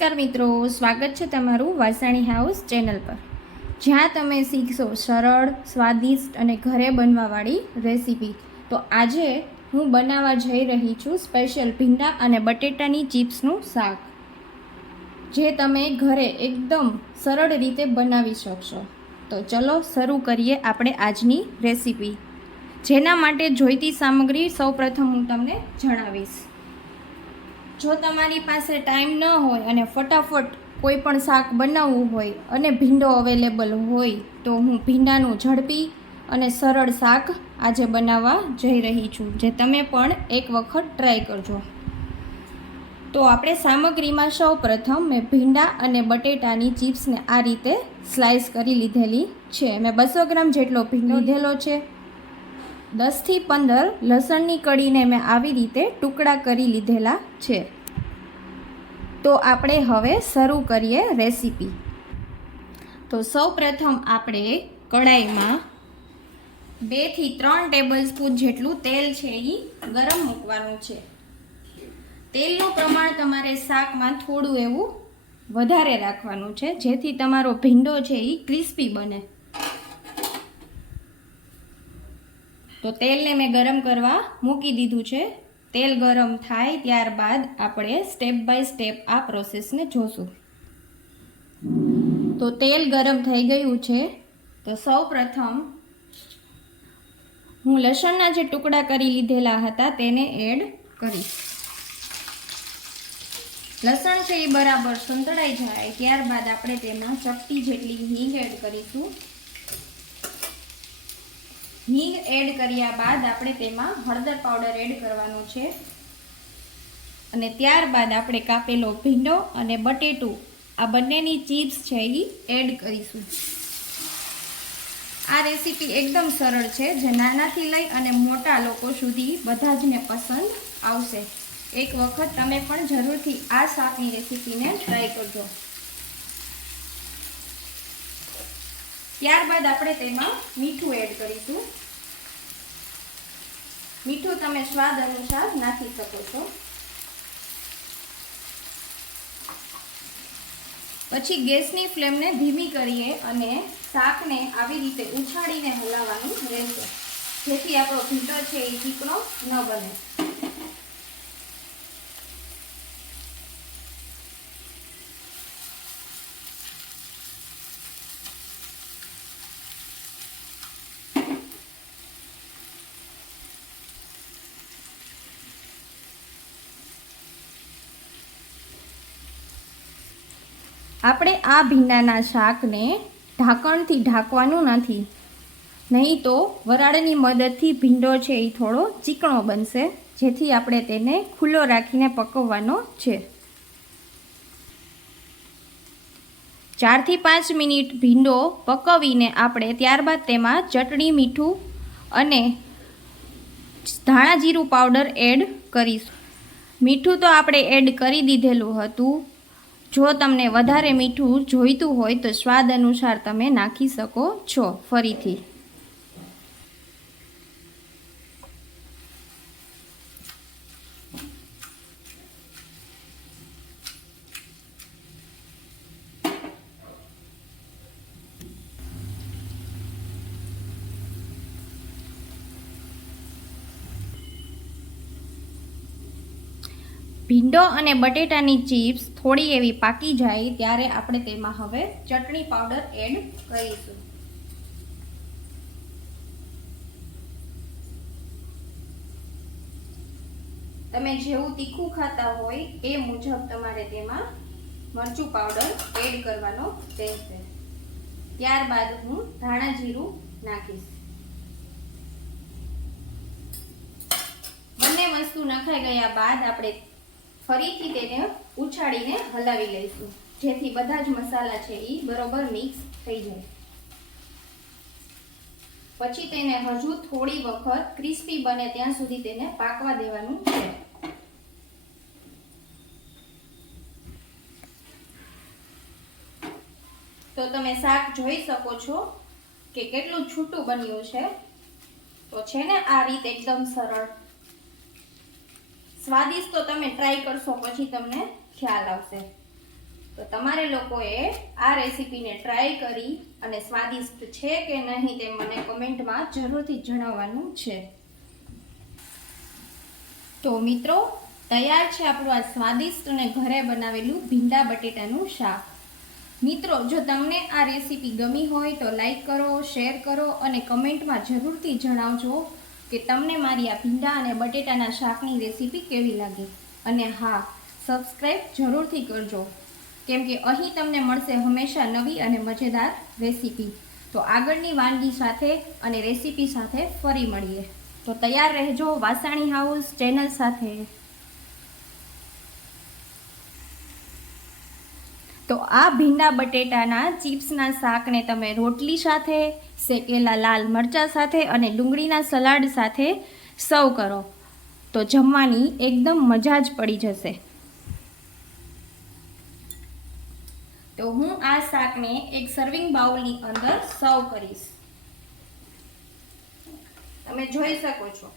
નમસ્કાર મિત્રો, સ્વાગત છે તમારું વાસાણી હાઉસ ચેનલ પર. જ્યાં તમે શીખશો સરળ, સ્વાદિષ્ટ અને ઘરે બનવાવાળી રેસીપી. તો આજે હું બનાવવા જઈ રહી છું સ્પેશિયલ ભીંડા અને બટેટાની ચિપ્સનું શાક, જે તમે ઘરે એકદમ સરળ રીતે બનાવી શકશો. તો ચલો શરૂ કરીએ આપણે આજની રેસીપી. જેના માટે જોઈતી સામગ્રી સૌપ્રથમ હું તમને જણાવીશ. જો તમારી પાસે ટાઈમ ન હોય અને ફટાફટ કોઈ પણ શાક બનાવવું હોય અને ભીંડો અવેલેબલ હોય, તો હું ભીંડાનું ઝડપી અને સરળ શાક આજે બનાવવા જઈ રહી છું, જે તમે પણ એક વખત ટ્રાય કરજો. તો આપણે સામગ્રીમાં સૌ પ્રથમ મેં ભીંડા અને બટેટાની ચિપ્સને આ રીતે સ્લાઇસ કરી લીધેલી છે. મેં બસો ગ્રામ જેટલો ભીંડો લીધેલો છે. દસથી પંદર લસણની કળીને મેં આવી રીતે ટુકડા કરી લીધેલા છે. તો આપણે હવે શરૂ કરીએ રેસીપી તો સૌ પ્રથમ આપણે કડાઈમાં બેથી ત્રણ ટેબલ સ્પૂન જેટલું તેલ છે એ ગરમ મૂકવાનું છે. તેલનું પ્રમાણ તમારે શાકમાં થોડું એવું વધારે રાખવાનું છે, જેથી તમારો ભીંડો છે એ ક્રિસ્પી બને. તો તેલને મેં ગરમ કરવા મૂકી દીધું છે. તેલ ગરમ થાય ત્યારબાદ આપણે સ્ટેપ બાય સ્ટેપ આ પ્રોસેસને જોશું. તો તેલ ગરમ થઈ ગયું છે. તો સૌ પ્રથમ હું લસણના જે ટુકડા કરી લીધેલા હતા તેને એડ કરીશ. લસણ છે એ બરાબર સંતળાઈ જાય ત્યારબાદ આપણે તેમાં ચપટી જેટલી હિંગ એડ કરીશું. હિંગ એડ કર્યા બાદ આપણે તેમાં હળદર પાવડર એડ કરવાનો છે. અને ત્યારબાદ આપણે કાપેલો ભીંડો અને બટેટું, આ બંનેની ચિપ્સ છે એ એડ કરીશું. આ રેસીપી એકદમ સરળ છે, જે નાનાથી લઈ અને મોટા લોકો સુધી બધા જને પસંદ આવશે. એક વખત તમે પણ જરૂરથી આ શાકની રેસીપીને ટ્રાય કરજો. ત્યારબાદ આપણે તેમાં મીઠું એડ કરીશું. મીઠું તમે સ્વાદ અનુસાર નાખી શકો છો. પછી ગેસની ફ્લેમને ધીમી કરીએ અને શાકને આવી રીતે ઉછાળીને હલાવવાનું રહેશે. જેથી આપણો ભીંડો છે એ ચીકણો ન બને. આપણે આ ભીંડાના શાકને ઢાંકણથી ઢાંકવાનું નથી. નહીં તો વરાળની મદદથી ભીંડો છે એ થોડો ચીકણો બનશે, જેથી આપણે તેને ખુલ્લો રાખીને પકવવાનો છે. ચારથી પાંચ મિનિટ ભીંડો પકવીને આપણે ત્યારબાદ તેમાં ચટણી, મીઠું અને ધાણા જીરું પાવડર એડ કરીશું. મીઠું તો આપણે એડ કરી દીધેલું હતું જો તમને વધારે મીઠું જોઈતું હોય તો સ્વાદ અનુસાર તમે નાખી શકો છો ફરીથી. ભીંડો અને બટેટાની ચિપ્સ થોડી એવી પાકી જાય ત્યારે આપણે તેમાં હવે ચટણી પાવડર એડ કરીશું. તમે જેવું તીખું ખાતા હોય એ મુજબ તમારે તેમાં મરચું પાવડર એડ કરવાનો રહેશે. ત્યારબાદ હું ધાણા જીરું નાખીશ. બંને વસ્તુ નખાઈ ગયા બાદ આપણે ફરીથી તેને ઉછાળીને હલાવી લઈશું. જેથી બધા જ મસાલા છે એ બરોબર મિક્સ થઈ જાય. પછી તેને હજુ થોડી વખત ક્રિસ્પી બને ત્યાં સુધી તેને પાકવા દેવાનું છે. તો તમે શાક જોઈ શકો છો કે કેટલું છૂટું બન્યું છે. તો છે ને આ રીત એકદમ સરળ. સ્વાદિષ્ટ તો તમે ટ્રાય કરશો, પછી તમને ખ્યાલ આવશે. તો તમારે લોકોએ આ રેસીપીને ટ્રાય કરી અને સ્વાદિષ્ટ છે કે નહીં તે મને કમેન્ટમાં જરૂરથી જણાવવાનું છે. તો મિત્રો, તૈયાર છે આપણું આ સ્વાદિષ્ટ અને ઘરે બનાવેલું ભીંડા બટેટાનું શાક. મિત્રો, જો તમને આ રેસીપી ગમી હોય તો લાઈક કરો શેર કરો અને કમેન્ટમાં જરૂરથી જણાવજો. કે તમને મારી આ ભીંડા અને બટેટાના શાકની રેસીપી કેવી લાગી? અને હા સબસ્ક્રાઈબ જરૂરથી કરજો. કેમ કે અહીં તમને મળશે હંમેશા નવી અને મજેદાર રેસીપી. તો આગળની વાનગી સાથે અને રેસીપી સાથે ફરી મળીએ. તો તૈયાર રહેજો વાસાણી હાઉસ ચેનલ સાથે. તો આ ભીંડા બટેટાના ચિપ્સના શાકને તમે રોટલી સાથે, શેકેલા લાલ મરચાં સાથે અને ડુંગળીના સલાડ સાથે સર્વ કરો. તો જમવાની એકદમ મજા જ પડી જશે. તો હું આ શાકને એક સર્વિંગ બાઉલની અંદર સર્વ કરીશ. તમે જોઈ શકો છો.